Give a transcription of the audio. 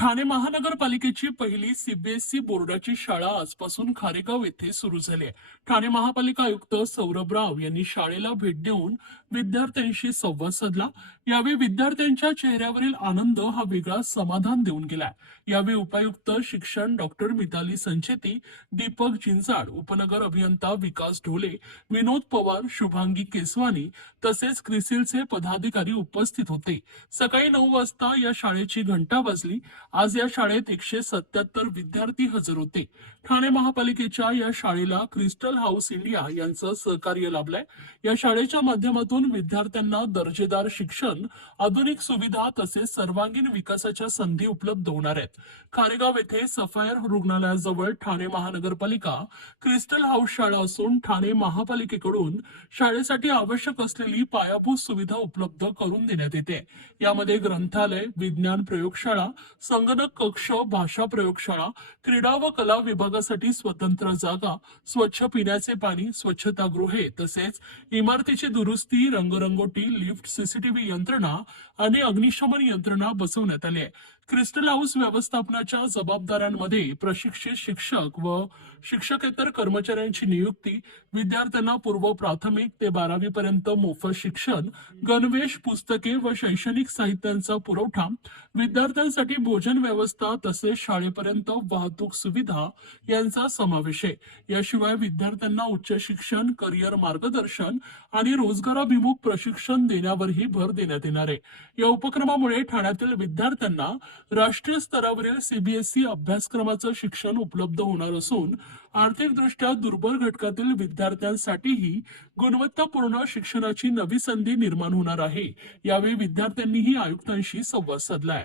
ठाणे महानगरपालिकेची पहिली सीबीएसई बोर्डाची शाळा आजपासून खारेगाव येथे सुरू झाली आहे. ठाणे महापालिका आयुक्त सौरभ राव यांनी शाळेला भेट देऊन विद्यार्थ्यांशी संवाद साधला. यावेळी विद्यार्थ्यांच्या चेहऱ्यावरील आनंद हा वेगळा समाधान देऊन गेलाय. यावेळी उपायुक्त शिक्षण डॉक्टर मिताली संचेती, दीपक जिंजाड, उपनगर अभियंता विकास ढोले, विनोद पवार, शुभांगी केसवानी तसेच क्रिसिलचे पदाधिकारी उपस्थित होते. सकाळी 9 वाजता या शाळेची घंटा वाजली. आज या शाळेत 177 विद्यार्थी हजर होते. ठाणे महापालिकेच्या या शाळेला क्रिस्टल हाऊस इंडिया यांचं सहकार्य लाभलंय. या शाळेच्या माध्यमातून विद्यार्थ्यांना दर्जेदार शिक्षण, आधुनिक सुविधा तसेच सर्वांगीण विकासाच्या संधी उपलब्ध होणार आहेत. खारेगाव येथे सफायर रुग्णालयाजवळ ठाणे महानगरपालिका क्रिस्टल हाऊस शाळा असून ठाणे महापालिकेकडून शाळेसाठी आवश्यक असलेली पायाभूत सुविधा उपलब्ध करून देण्यात येते. यामध्ये ग्रंथालय, विज्ञान प्रयोगशाळा, संगणक कक्ष, भाषा प्रयोगशाळा, क्रीडा व कला विभागासाठी स्वतंत्र जागा, स्वच्छ पिण्याचे पाणी, स्वच्छतागृहे तसेच इमारतीची दुरुस्ती, रंगरंगोटी, लिफ्ट, सीसीटीव्ही यंत्रणा आणि अग्निशमन यंत्रणा बसवण्यात आली आहे. क्रिस्टल हाऊस व्यवस्थापनाच्या जबाबदाऱ्यांमध्ये प्रशिक्षित शिक्षक व शिक्षकेतर कर्मचाऱ्यांची नियुक्ती, विद्यार्थ्यांना पूर्व प्राथमिक ते 12वी पर्यंत मोफत शिक्षण, गणवेश, पुस्तके व शैक्षणिक साहित्यांचा पुरवठा, विद्यार्थ्यांसाठी भोजन व्यवस्था तसेच शाळेपर्यंत वाहतूक सुविधा यांचा समावेश आहे. याशिवाय विद्यार्थ्यांना उच्च शिक्षण, करिअर मार्गदर्शन आणि रोजगाराभिमुख प्रशिक्षण देण्यावरही भर देण्यात येणार आहे. या उपक्रमामुळे ठाण्यातील विद्यार्थ्यांना राष्ट्रीय स्तरावरील सीबीएसई अभ्यासक्रमाचं शिक्षण उपलब्ध होणार असून आर्थिकदृष्ट्या दुर्बल घटकातील विद्यार्थ्यांसाठीही गुणवत्तापूर्ण शिक्षणाची नवी संधी निर्माण होणार आहे. यावेळी विद्यार्थ्यांनीही आयुक्तांशी संवाद साधलाय.